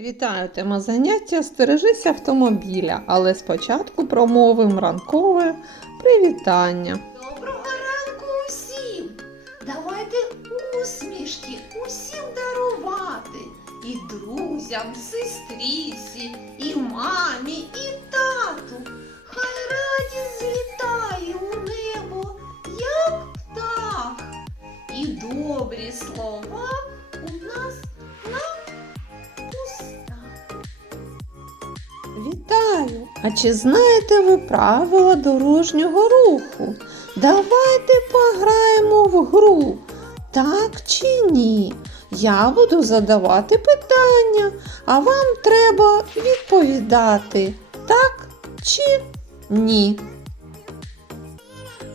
Вітаю, тема заняття Стережись автомобіля, але спочатку промовимо ранкове привітання. Доброго ранку усім! Давайте усмішки усім дарувати. І друзям, сестрісі, і мамі, Вітаю! А чи знаєте ви правила дорожнього руху? Давайте пограємо в гру. Так чи ні? Я буду задавати питання, а вам треба відповідати так чи ні.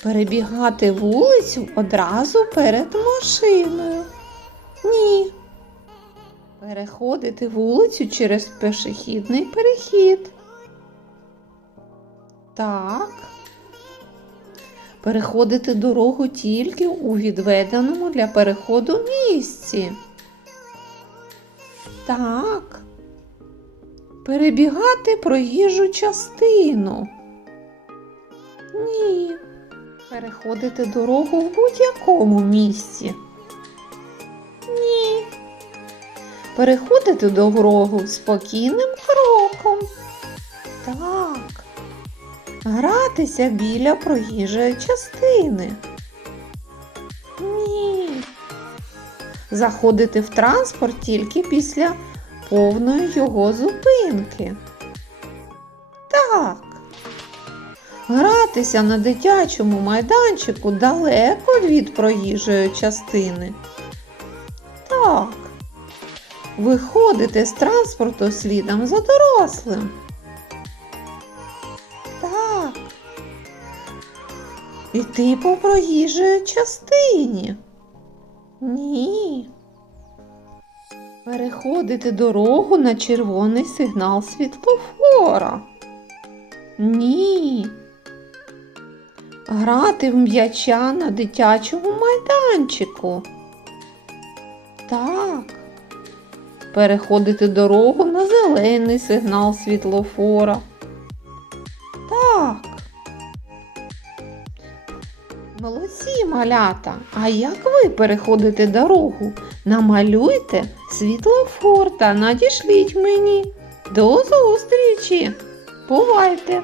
Перебігати вулицю одразу перед машиною. Ні. Переходити вулицю через пішохідний перехід. Так. Переходити дорогу тільки у відведеному для переходу місці. Так. Перебігати проїжджу частину. Ні. Переходити дорогу в будь-якому місці. Переходити дорогу спокійним кроком. Так. Гратися біля проїжджої частини. Ні. Заходити в транспорт тільки після повної його зупинки. Так. Гратися на дитячому майданчику далеко від проїжджої частини. Виходити з транспорту слідом за дорослим. Так. Іти по проїжджій частині. Ні. Переходити дорогу на червоний сигнал світлофора. Ні. Грати в м'яча на дитячому майданчику. Так. Переходити дорогу на зелений сигнал світлофора. Так. Молодці, малята. А як ви переходите дорогу? Намалюйте світлофор та надішліть мені. До зустрічі! Бувайте!